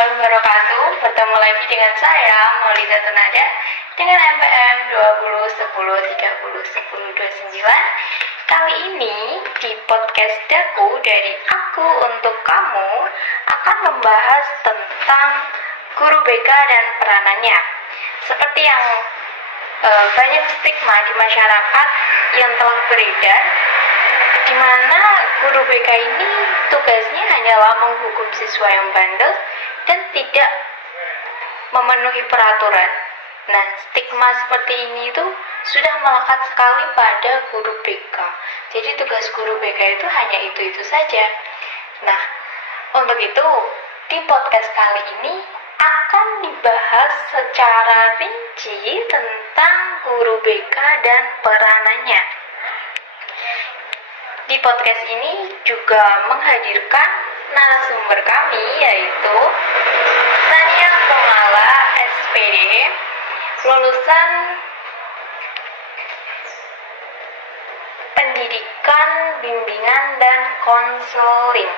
warahmatullahi wabarakatuh. Bertemu lagi dengan saya, Maulida Tunada, dengan MPM 2010301029. Kali ini di podcast Daku dari aku untuk kamu akan membahas tentang guru BK dan peranannya. Seperti yang banyak stigma di masyarakat yang telah beredar, di mana guru BK ini tugasnya hanyalah menghukum siswa yang bandel dan tidak memenuhi peraturan. Nah, stigma seperti ini itu sudah melekat sekali pada guru BK. Jadi tugas guru BK itu hanya itu saja. Nah, untuk itu di podcast kali ini akan dibahas secara rinci tentang guru BK dan peranannya. Di podcast ini juga menghadirkan narasumber kami, yaitu Sania Kumala, SPD, lulusan Pendidikan, Bimbingan, dan Konseling.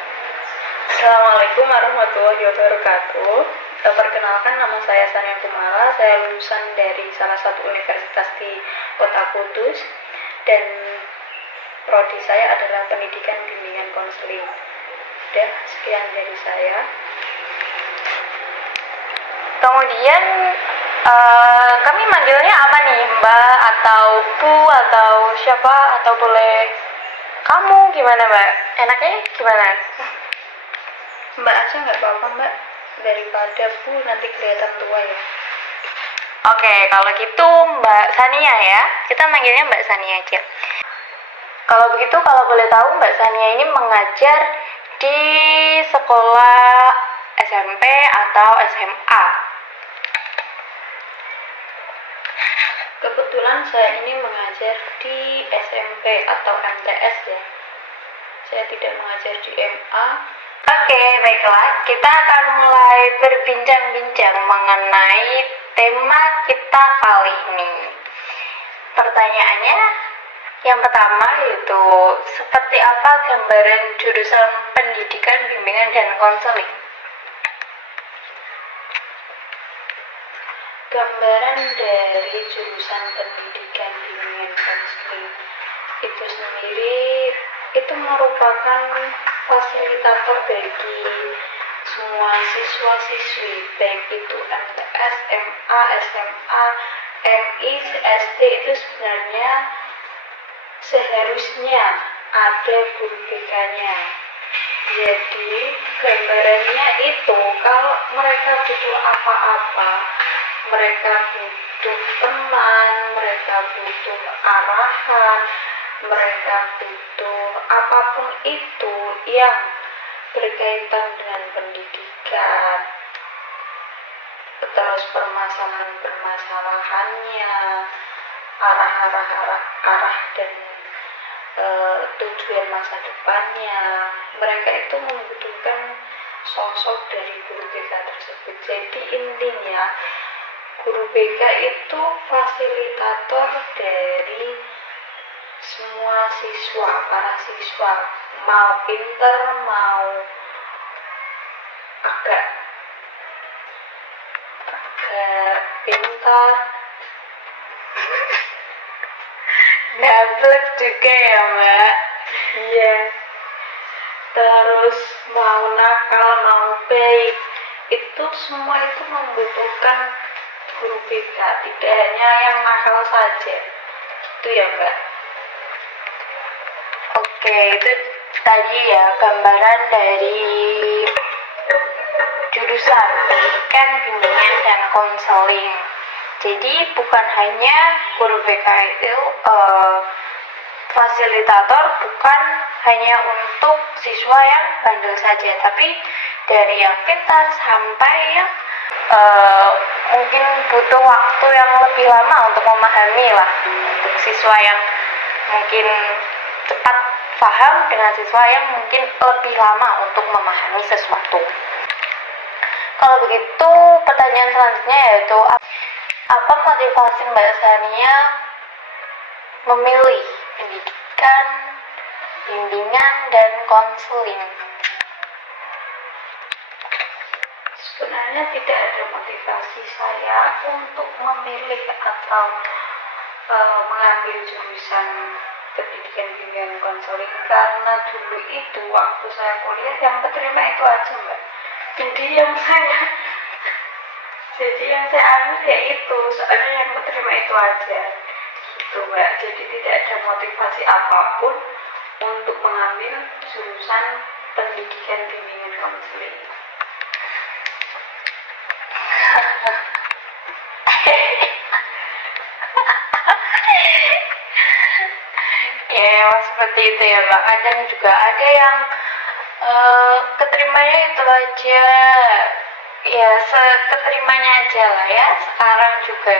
Assalamualaikum warahmatullahi wabarakatuh. Perkenalkan, nama saya Sania Kumala. Saya lulusan dari salah satu universitas di Kota Kudus dan prodi saya adalah Pendidikan, Bimbingan, Konseling. Udah, sekian dari saya. Kemudian kami manggilnya apa nih, Mbak atau Bu atau siapa, atau boleh kamu, gimana Mbak? Enaknya gimana? Mbak aja nggak apa-apa, Mbak, daripada Bu nanti kelihatan tua ya. Oke, kalau gitu Mbak Sania ya, kita manggilnya Mbak Sania aja. Kalau begitu, kalau boleh tahu Mbak Sania ini mengajar di sekolah SMP atau SMA? Kebetulan saya ini mengajar di SMP atau MTS ya. Saya tidak mengajar di MA. Oke, baiklah. Kita akan mulai berbincang-bincang mengenai tema kita kali ini. Pertanyaannya, yang pertama yaitu, seperti apa gambaran jurusan Pendidikan, Bimbingan, dan Konseling? Gambaran dari jurusan Pendidikan, Bimbingan, Konseling itu sendiri itu merupakan fasilitator bagi semua siswa-siswi, baik itu MTS, MA, SMA, MI, SD. Itu sebenarnya seharusnya ada guru BK-nya. Jadi gambarannya itu, kalau mereka butuh apa-apa, mereka butuh teman, mereka butuh arahan, mereka butuh apapun itu yang berkaitan dengan pendidikan, terus permasalahan-permasalahannya, arah dan tujuan masa depannya, mereka itu membutuhkan sosok dari guru BK tersebut. Jadi intinya guru BK itu fasilitator dari semua siswa, para siswa, mau pinter, mau agak pintar, Gablek juga ya Mbak. iya, terus mau nakal, mau baik, itu semua itu membutuhkan guru BK, tidak hanya yang nakal saja. Itu ya Mbak. Oke, itu tadi ya gambaran dari jurusan Pendidikan, Bimbingan, dan Konseling. Jadi bukan hanya guru BK itu fasilitator, bukan hanya untuk siswa yang bandel saja, tapi dari yang pintar sampai yang mungkin butuh waktu yang lebih lama untuk memahami lah, untuk siswa yang mungkin cepat paham dengan siswa yang mungkin lebih lama untuk memahami sesuatu. Kalau begitu, pertanyaan selanjutnya yaitu, apa motivasi Mbak Sania memilih pendidikan, bimbingan, dan konseling? Sebenarnya tidak ada motivasi saya untuk memilih atau mengambil jurusan pendidikan bimbingan konseling, karena dulu itu waktu saya kuliah yang keterima itu aja mbak. Jadi yang saya ambil ya itu, soalnya yang keterima itu aja gitu mbak. Jadi tidak ada motivasi apapun untuk mengambil jurusan pendidikan bimbingan konseling. Ya emang seperti itu ya Mbak. Kadang juga ada yang keterimanya itu aja, ya seketerimanya aja lah ya. Sekarang juga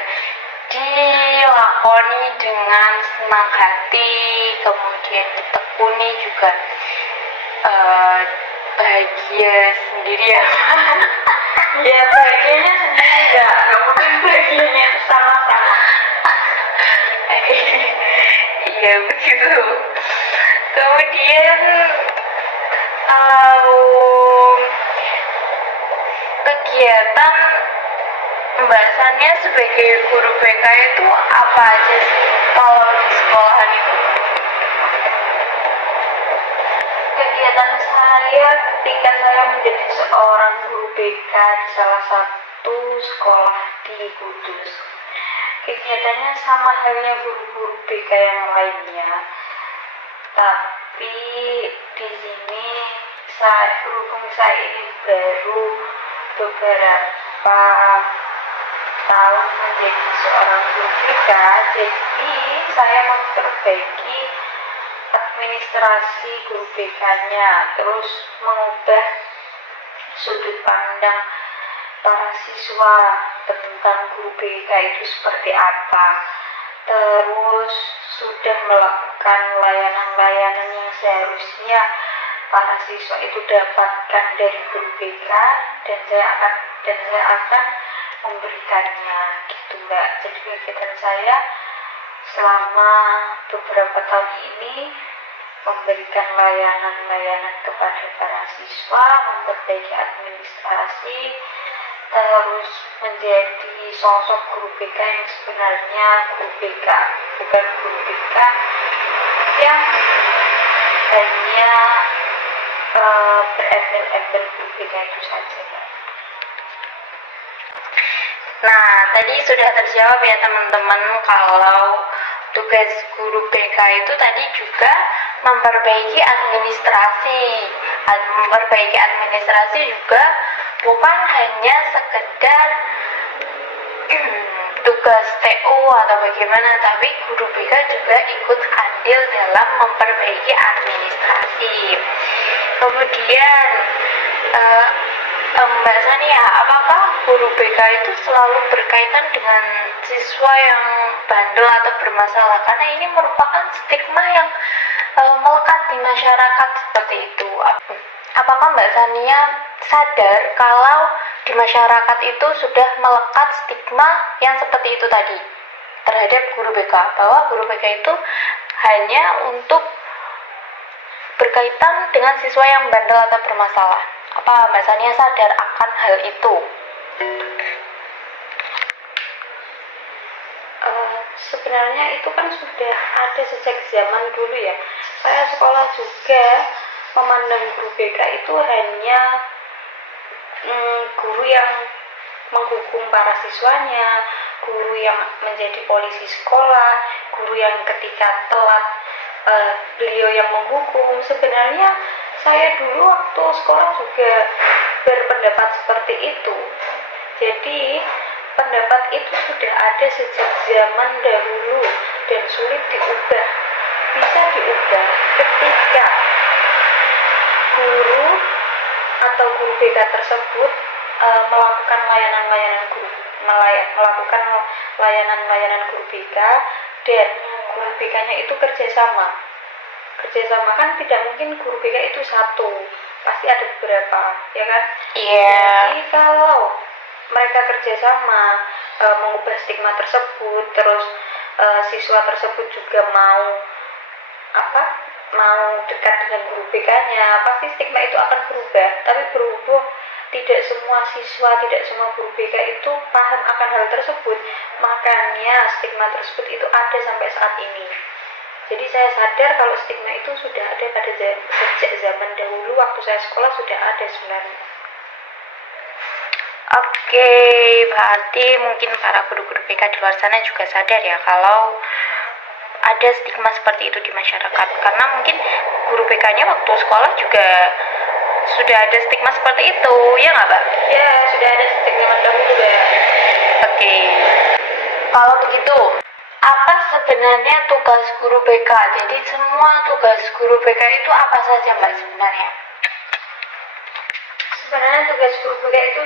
dilakoni dengan senang hati, kemudian ditekuni juga, bahagia sendiri ya. Ya bahagianya sendiri enggak mungkin, bahagianya itu sama-sama. Iya begitu. Kemudian kegiatan Mbak Sania sebagai guru BK itu apa aja sih kalau di sekolahan itu? Kegiatan saya ketika saya menjadi seorang guru BK di salah satu sekolah di Kudus, kegiatannya sama halnya guru-guru BK yang lainnya, tapi di sini berhubung saya ini baru beberapa tahun menjadi seorang guru BK, jadi saya memperbaiki administrasi guru BK-nya, terus mengubah sudut pandang para siswa tentang guru BK itu seperti apa, terus sudah melakukan layanan-layanan yang seharusnya para siswa itu dapatkan dari guru BK, dan saya akan memberikannya gitu mbak. Jadi kegiatan saya selama beberapa tahun ini memberikan layanan-layanan kepada para siswa, memperbaiki administrasi, terus menjadi sosok guru BK yang sebenarnya guru BK, bukan guru BK yang hanya berembel-embel guru BK itu saja mbak. Nah, tadi sudah terjawab ya teman-teman, kalau tugas guru BK itu tadi juga memperbaiki administrasi. Memperbaiki administrasi juga bukan hanya sekedar tugas TO atau bagaimana, tapi guru BK juga ikut andil dalam memperbaiki administrasi. Kemudian Mbak Sania, apakah guru BK itu selalu berkaitan dengan siswa yang bandel atau bermasalah? Karena ini merupakan stigma yang melekat di masyarakat seperti itu. Apakah Mbak Sania sadar kalau di masyarakat itu sudah melekat stigma yang seperti itu tadi terhadap guru BK, bahwa guru BK itu hanya untuk berkaitan dengan siswa yang bandel atau bermasalah? Apa Mbak Sania sadar akan hal itu? Sebenarnya itu kan sudah ada sejak zaman dulu ya. Saya sekolah juga memandang guru BK itu hanya guru yang menghukum para siswanya, guru yang menjadi polisi sekolah, guru yang ketika telat beliau yang menghukum. Sebenarnya saya dulu waktu sekolah juga berpendapat seperti itu. Jadi pendapat itu sudah ada sejak zaman dahulu dan sulit diubah. Bisa diubah ketika guru atau guru BK tersebut melakukan layanan-layanan guru BK, dan guru BK-nya itu kerjasama kan tidak mungkin guru BK itu satu, pasti ada beberapa, ya kan? Iya. Jadi kalau mereka kerjasama mengubah stigma tersebut, terus siswa tersebut juga mau dekat dengan guru BK-nya, pasti stigma itu akan berubah. Tapi tidak semua siswa, tidak semua guru BK itu paham akan hal tersebut. Makanya stigma tersebut itu ada sampai saat ini. Jadi saya sadar kalau stigma itu sudah ada sejak zaman dahulu, waktu saya sekolah sudah ada sebenarnya. Oke, berarti mungkin para guru-guru BK di luar sana juga sadar ya kalau ada stigma seperti itu di masyarakat. Karena mungkin guru BK-nya waktu sekolah juga sudah ada stigma seperti itu, ya nggak, Mbak? Ya, sudah ada stigma dahulu ya. Oke. Kalau begitu, apa sebenarnya tugas guru BK? Jadi semua tugas guru BK itu apa saja, Mbak, sebenarnya? Sebenarnya tugas guru BK itu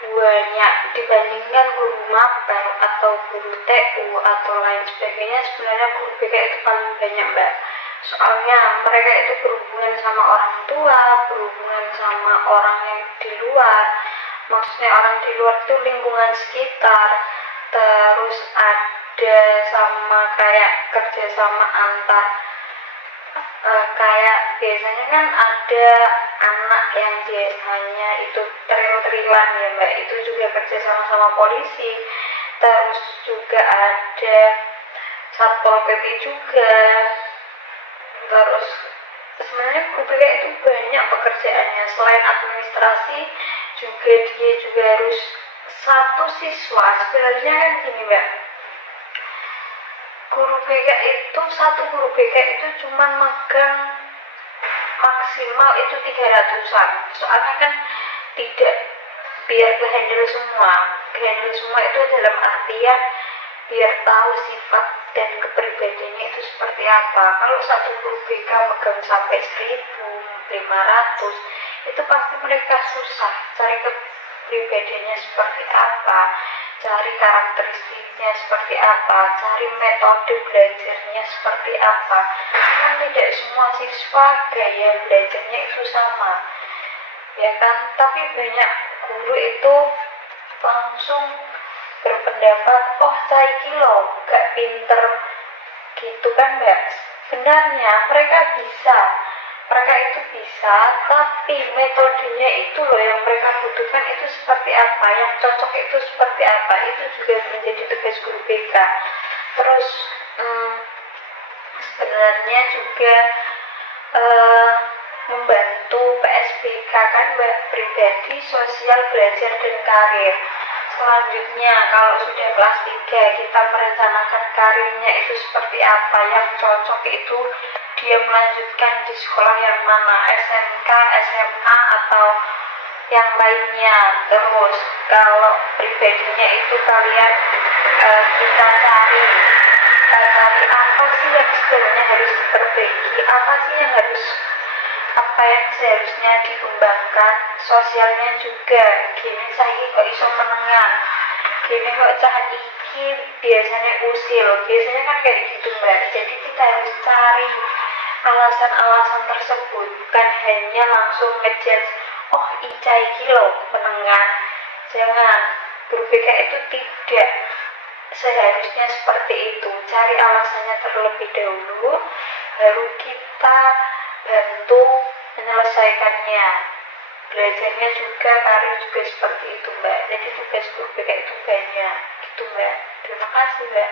banyak dibandingkan guru mapel atau guru TU atau lain sebagainya. Sebenarnya guru BK itu paling banyak, Mbak. Soalnya mereka itu berhubungan sama orang tua, berhubungan sama orang yang di luar. Maksudnya orang di luar itu lingkungan sekitar. Terus ada sama kayak kerjasama antar kayak biasanya kan ada anak yang biasanya itu tril-trilan ya, Mbak, itu juga kerja sama polisi. Terus juga ada satpol PP juga. Terus sebenarnya guru BK itu banyak pekerjaannya. Selain administrasi juga dia juga harus satu siswa. Sebenarnya kan gini, Mbak, satu guru BK itu cuma magang maksimal itu 300-an. Soalnya kan tidak biar kehandle semua itu dalam artian biar tahu sifat dan kepribadiannya itu seperti apa. Kalau satu guru BK megang sampai 1.500, itu pasti mereka susah cari kepribadiannya seperti apa, cari karakteristiknya seperti apa, cari metode belajarnya seperti apa. Kan tidak semua siswa gaya belajarnya itu sama, ya kan? Tapi banyak guru itu langsung berpendapat, oh saya kilo gak pinter gitu kan, Mbak. Sebenarnya mereka itu bisa, tapi metodenya itu loh yang mereka butuhkan itu seperti apa, yang cocok itu seperti apa, itu juga menjadi tugas guru BK. Terus sebenarnya juga membantu PSBK kan, Mbak, pribadi, sosial, belajar, dan karir. Selanjutnya kalau sudah kelas 3 kita merencanakan karirnya itu seperti apa, yang cocok itu dia melanjutkan di sekolah yang mana, SMK, SMA, atau yang lainnya. Terus kalau pribadinya itu kalian kita cari apa sih yang sebenarnya harus diperbaiki, apa yang seharusnya dikembangkan. Sosialnya juga, gini saya kok iso menengan, gini kok cah iki biasanya usil, biasanya kan kayak gitu, Mbak. Jadi kita harus cari alasan-alasan tersebut, bukan hanya langsung ngejudge, oh ica iki loh menengan. Jangan, guru BK itu tidak seharusnya seperti itu. Cari alasannya terlebih dahulu, baru kita bantu menyelesaikannya. Belajarnya juga, karir juga seperti itu, Mbak. Jadi tugas guru BK itu banyak gitu, Mbak. Terima kasih, Mbak.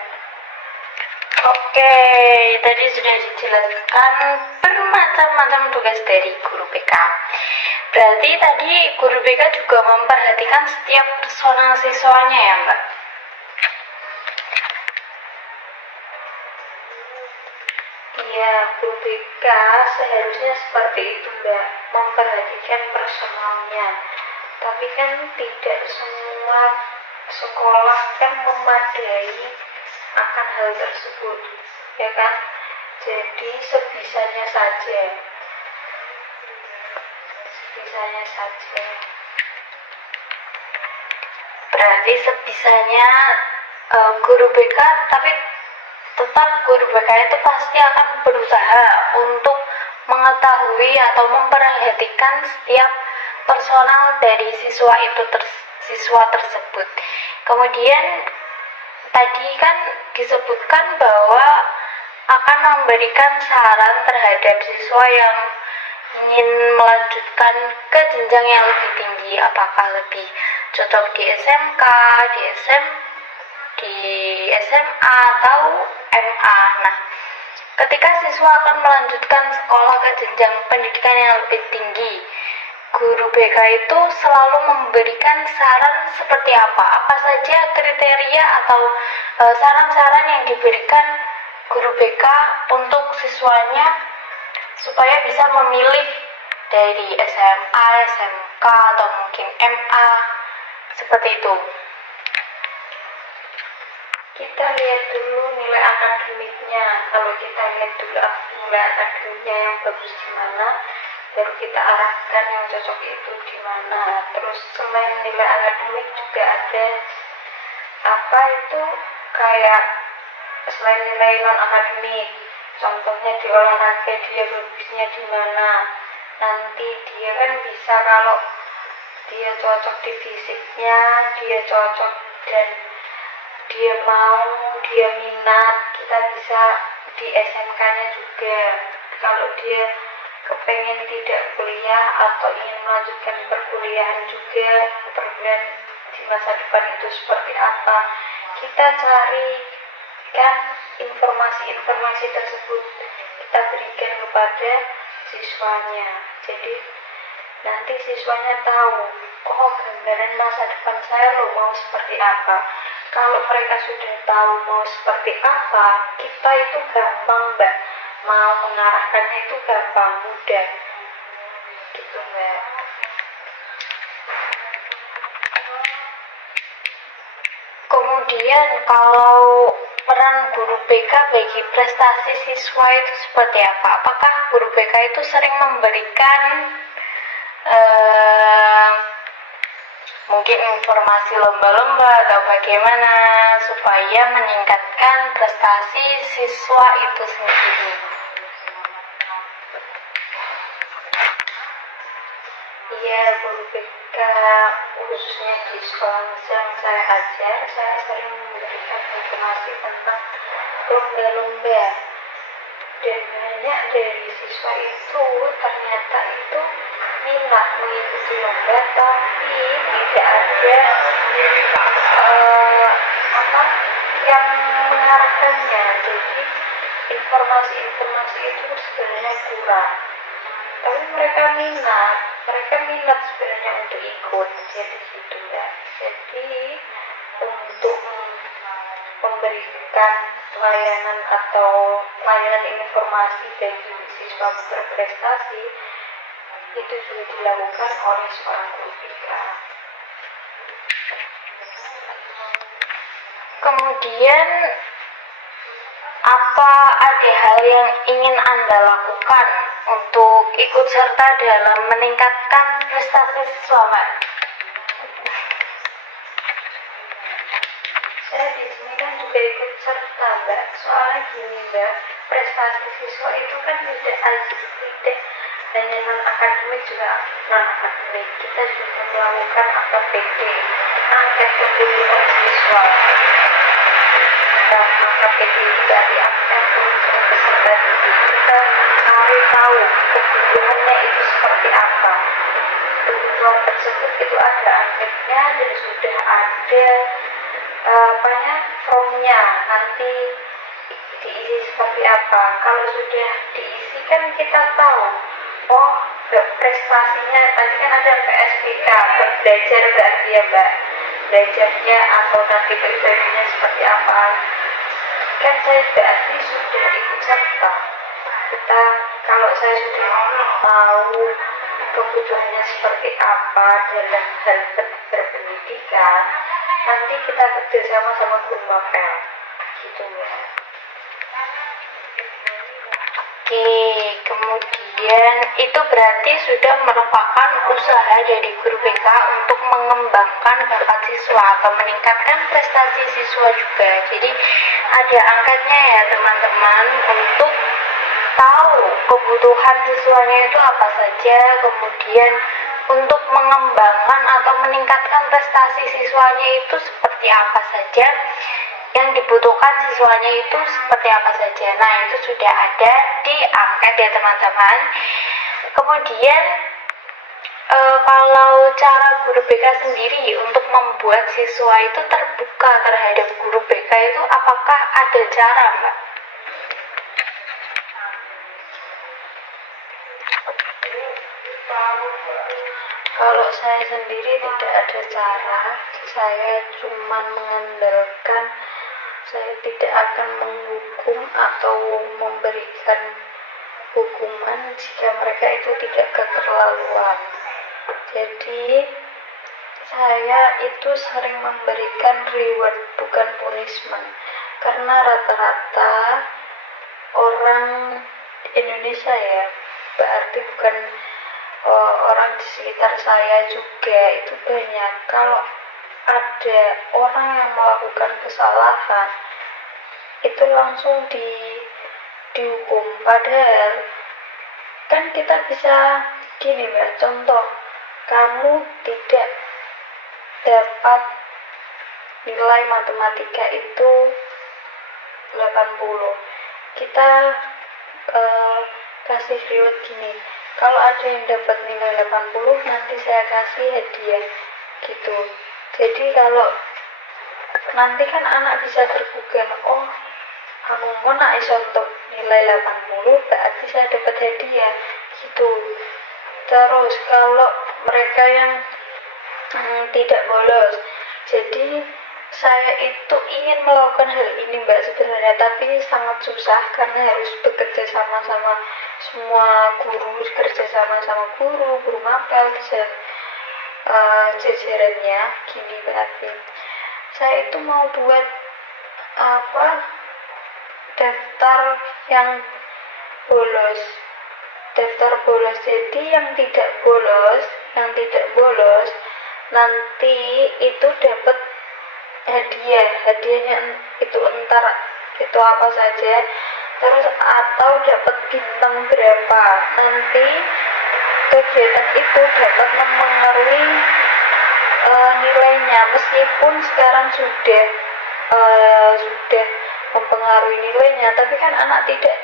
Oke, tadi sudah dijelaskan bermacam-macam tugas dari guru BK. Berarti tadi guru BK juga memperhatikan setiap personal siswanya ya, Mbak? Iya, guru BK seharusnya seperti itu, Mbak, memperhatikan personalnya. Tapi kan tidak semua sekolah kan memadai akan hal tersebut, ya kan? Jadi sebisanya saja. Berarti sebisanya guru BK, tapi tetap guru BK itu pasti akan berusaha untuk mengetahui atau memperhatikan setiap personal dari siswa tersebut. Kemudian tadi kan disebutkan bahwa akan memberikan saran terhadap siswa yang ingin melanjutkan ke jenjang yang lebih tinggi, apakah lebih cocok di SMK, di SMA atau MA. Nah, ketika siswa akan melanjutkan sekolah ke jenjang pendidikan yang lebih tinggi, guru BK itu selalu memberikan saran seperti apa? Apa saja kriteria atau saran-saran yang diberikan guru BK untuk siswanya supaya bisa memilih dari SMA, SMK, atau mungkin MA, seperti itu. Kita lihat dulu nilai akademiknya. Kalau kita lihat dulu nilai akademiknya yang bagus di mana, baru kita arahkan yang cocok itu di mana. Terus selain nilai akademik juga ada apa itu kayak selain nilai non akademik, contohnya di olahraga dia bagusnya di mana. Nanti dia kan bisa kalau dia cocok di fisiknya, dia cocok dan dia mau, dia minat, kita bisa di SMK-nya juga. Kalau dia kepengen tidak kuliah atau ingin melanjutkan perkuliahan juga, perkuliahan di masa depan itu seperti apa, kita carikan informasi-informasi tersebut, kita berikan kepada siswanya. Jadi nanti siswanya tahu, oh gambaran masa depan saya loh mau seperti apa. Kalau mereka sudah tahu mau seperti apa, kita itu gampang Mbak, mau mengarahkannya itu gampang, mudah gitu Mbak. Kemudian kalau peran guru BK bagi prestasi siswa itu seperti apa? Apakah guru BK itu sering memberikan mungkin informasi lomba-lomba atau bagaimana supaya meningkatkan prestasi siswa itu sendiri? Iya, guru BK khususnya di sekolah yang saya ajar, saya sering memberikan informasi tentang lomba-lomba, dan banyak dari siswa itu ternyata itu minat mengikuti lomba, tapi tidak ada apa yang mengarahkannya. Jadi informasi-informasi itu sebenarnya kurang, tapi mereka minat sebenarnya untuk ikut. Jadi gitu Mbak. Jadi untuk memberikan layanan atau layanan informasi bagi siswa berprestasi itu juga dilakukan oleh seorang guru BK. Kemudian apa ada hal yang ingin Anda lakukan untuk ikut serta dalam meningkatkan prestasi siswa, Mbak? Saya di sini kan juga ikut serta Mbak. Soalnya gini Mbak, prestasi siswa itu kan tidak hanya non akademik, juga non akademik. Kita juga melakukan AKPD, angket kebutuhan siswa. AKPD itu dari angket kebutuhan peserta didik. Kita cari tahu kebutuhannya itu seperti apa. Kebutuhan tersebut itu ada angketnya dan sudah ada formnya, nanti diisi seperti apa. Kalau sudah diisi kan kita tahu, oh prestasinya tadi kan ada PSBK, belajar berarti ya Mbak, belajarnya atau nanti pribadinya seperti apa, kan saya berarti sudah ikut serta. Kita kalau saya sudah tahu kebutuhannya seperti apa dalam hal berpendidikan, nanti kita kerjasama sama guru mapel gitu ya. Oke, kemudian itu berarti sudah merupakan usaha dari guru BK untuk mengembangkan bakat siswa atau meningkatkan prestasi siswa juga. Jadi ada angkatnya ya teman-teman, untuk tahu kebutuhan siswanya itu apa saja, kemudian untuk mengembangkan atau meningkatkan prestasi siswanya itu seperti apa saja, yang dibutuhkan siswanya itu seperti apa saja. Nah, itu sudah ada di angket ya teman-teman. Kemudian kalau cara guru BK sendiri untuk membuat siswa itu terbuka terhadap guru BK itu apakah ada cara, Mbak? Kalau saya sendiri tidak ada cara, saya cuma mengandalkan saya tidak akan menghukum atau memberikan hukuman jika mereka itu tidak keterlaluan. Jadi saya itu sering memberikan reward bukan punishment, karena rata-rata orang Indonesia ya, berarti bukan orang di sekitar saya juga itu banyak, kalau ada orang yang melakukan kesalahan itu langsung dihukum. Padahal kan kita bisa gini Mbak, contoh kamu tidak dapat nilai matematika itu 80, kita kasih reward gini, kalau ada yang dapat nilai 80 nanti saya kasih hadiah gitu. Jadi kalau nanti kan anak bisa tergugah, oh aku mau nak iso untuk nilai 80 berarti saya dapat hadiah gitu. Terus kalau mereka yang tidak bolos, jadi saya itu ingin melakukan hal ini Mbak sebenarnya, tapi sangat susah karena harus bekerja sama-sama semua guru, kerja sama-sama guru mapel jajarannya gini. Berarti saya itu mau buat daftar yang bolos, jadi yang tidak bolos nanti itu dapat hadiahnya itu entar itu apa saja, terus atau dapat bintang berapa, nanti kegiatan itu dapat mempengaruhi nilainya, meskipun sekarang sudah mempengaruhi nilainya, tapi kan anak tidak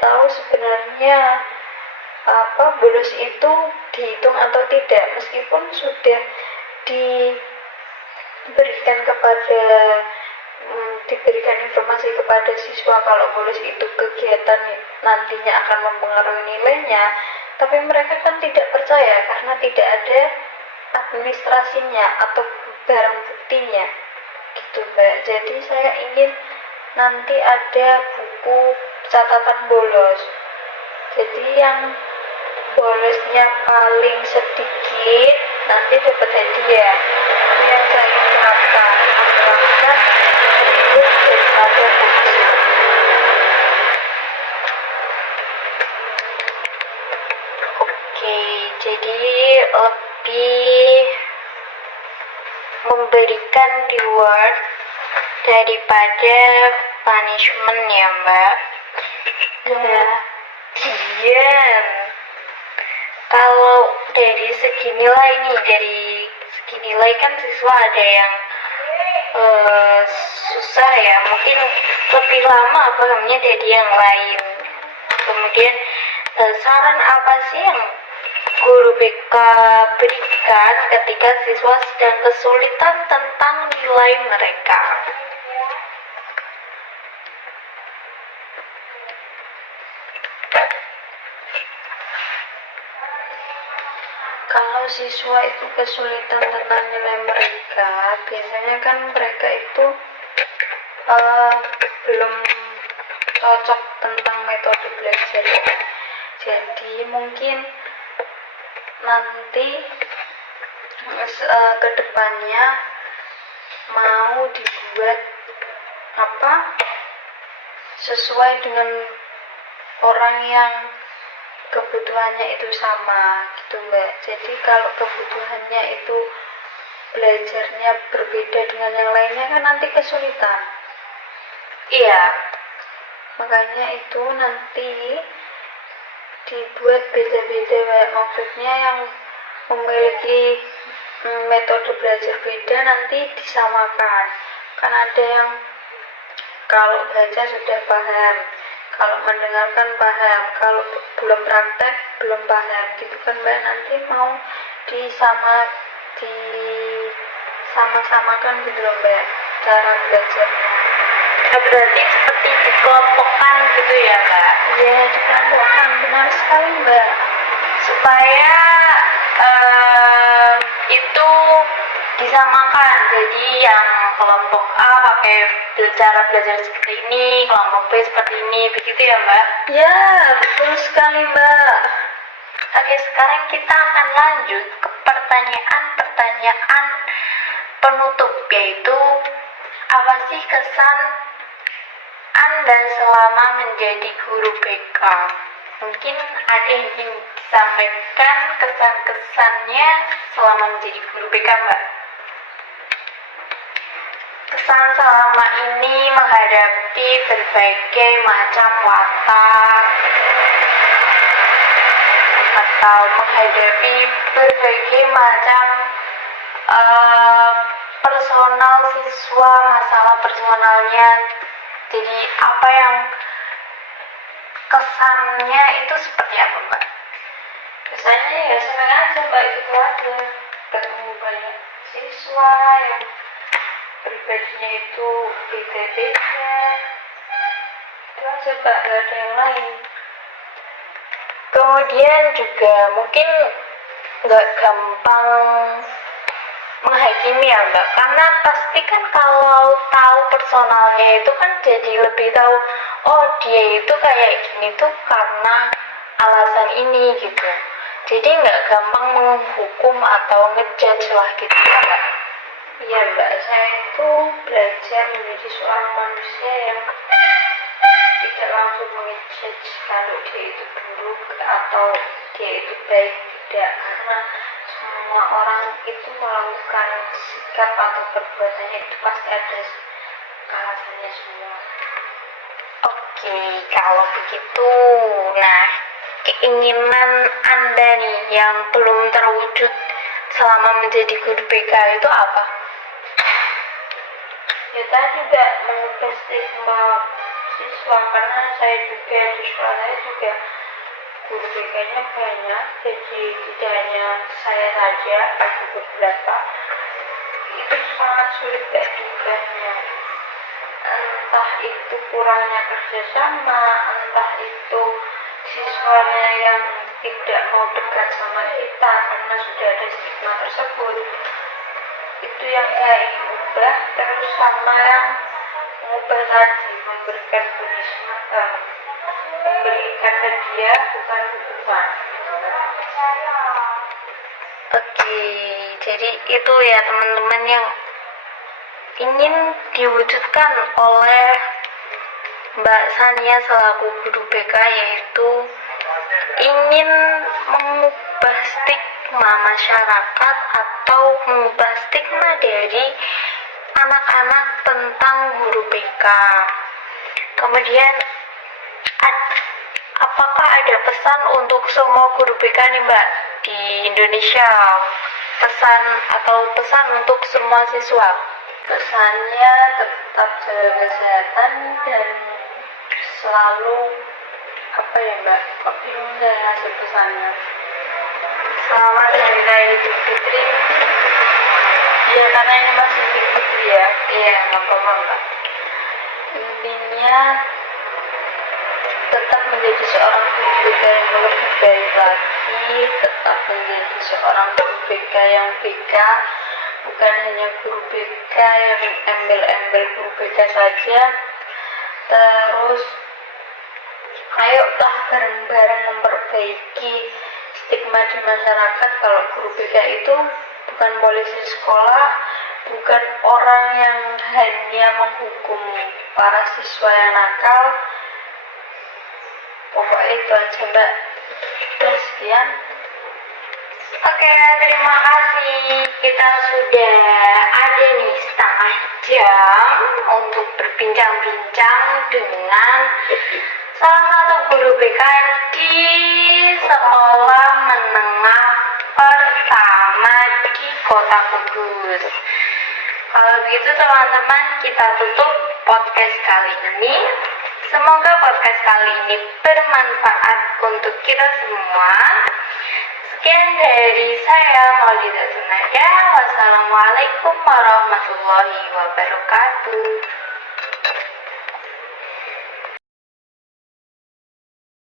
tahu sebenarnya bolos itu dihitung atau tidak, meskipun sudah diberikan informasi kepada siswa kalau bolos itu kegiatan nantinya akan mempengaruhi nilainya, tapi mereka kan tidak percaya karena tidak ada administrasinya atau barang buktinya gitu Mbak. Jadi saya ingin nanti ada buku catatan bolos, jadi yang bolosnya paling sedikit nanti dapat hadiah. Itu yang saya ingin terapkan reward daripada punishment. Oke, jadi lebih memberikan reward daripada punishment ya Mbak. Kemudian kalau dari segi nilai kan siswa ada yang susah ya, mungkin lebih lama pahamnya dari yang lain. Kemudian saran apa sih yang guru BK berikan ketika siswa sedang kesulitan tentang nilai mereka? Kalau siswa itu kesulitan tentang nilai mereka, biasanya kan mereka itu belum cocok tentang metode belajar. Jadi mungkin nanti kedepannya mau dibuat sesuai dengan orang yang kebutuhannya itu sama gitu Mbak. Jadi kalau kebutuhannya itu belajarnya berbeda dengan yang lainnya kan nanti kesulitan. Iya, Makanya itu nanti dibuat beda-beda, maksudnya yang memiliki metode belajar beda nanti disamakan. Kan ada yang kalau baca sudah paham, Kalau mendengarkan paham, kalau belum praktek belum paham gitu kan Mbak. Nanti mau disama-samakan gitu loh Mbak, cara belajarnya. Berarti seperti dikelompokkan gitu ya Mbak? Iya, dikelompokkan, benar sekali Mbak. Supaya itu disamakan, jadi yang kelompok A pakai cara belajar seperti ini, kelompok B seperti ini, begitu ya Mbak? Ya, betul sekali Mbak. Oke, sekarang kita akan lanjut ke pertanyaan-pertanyaan penutup, yaitu apa sih kesan Anda selama menjadi guru BK? Mungkin ada yang ingin disampaikan kesan-kesannya selama menjadi guru BK, Mbak? Kesan selama ini menghadapi berbagai macam watak atau menghadapi berbagai macam personal siswa, masalah personalnya. Jadi apa yang kesannya itu seperti apa Mbak? Kesannya ya senang aja Mbak, itu aja. Ketemu banyak siswa yang pribadinya itu beda-beda. Itu aja Mbak, gak ada yang lain. Kemudian juga mungkin nggak gampang menghakimi ya Mbak, karena pasti kan kalau tahu personalnya itu kan jadi lebih tahu, oh dia itu kayak gini tuh karena alasan ini gitu. Jadi nggak gampang menghukum atau ngejudge lah gitu ya Mbak. Iya Mbak, saya itu belajar menjadi seorang manusia yang tidak langsung mengejudge kalau dia itu buruk atau dia itu baik, tidak, karena semua orang itu melakukan sikap atau perbuatannya itu pasti ada alasannya semua. Oke, kalau begitu, nah keinginan Anda nih yang belum terwujud selama menjadi guru BK itu apa? Ya tadi Mbak, mengubah stigma siswa, karena saya juga di sekolah saya juga guru BK-nya banyak, jadi tidak hanya saya saja, ada beberapa. Itu sangat sulit Mbak diubahnya. Entah itu kurangnya kerjasama, entah itu siswanya yang tidak mau dekat sama kita karena sudah ada stigma tersebut. Itu yang saya ingin ubah, terus sama yang mengubah tadi, memberikan punishment, memberikan hadiah bukan hukuman. Oke, jadi itu ya teman-teman yang ingin diwujudkan oleh Mbak Sania selaku guru BK, yaitu ingin mengubah stigma masyarakat atau mengubah stigma dari anak-anak tentang guru BK. Kemudian apakah ada pesan untuk semua guru BK nih Mbak di Indonesia? Pesan untuk semua siswa? Pesannya tetap jaga kesehatan dan selalu apa ya Mbak, kok bingung saya ngasih pesannya. Selamat Hari Raya Idul Fitri. Ya karena ini masih Idul Fitri ya. Iya, nggak apa-apa Mbak. Intinya tetap menjadi seorang guru BK yang lebih baik lagi, tetap menjadi seorang guru BK yang BK, bukan hanya guru BK yang embel-embel guru BK saja. Terus ayolah bareng-bareng memperbaiki stigma di masyarakat kalau guru BK itu bukan polisi sekolah, bukan orang yang hanya menghukum para siswa yang nakal. Pokoknya itu aja Mbak. Terus sekian. Oke, terima kasih. Kita sudah ada nih setengah jam untuk berbincang-bincang dengan salah satu guru BK di sekolah menengah pertama di Kota Kudus. Kalau begitu teman-teman, kita tutup podcast kali ini. Semoga podcast kali ini bermanfaat untuk kita semua. Sekian dari saya, Maulida Sunaya. Wassalamualaikum warahmatullahi wabarakatuh.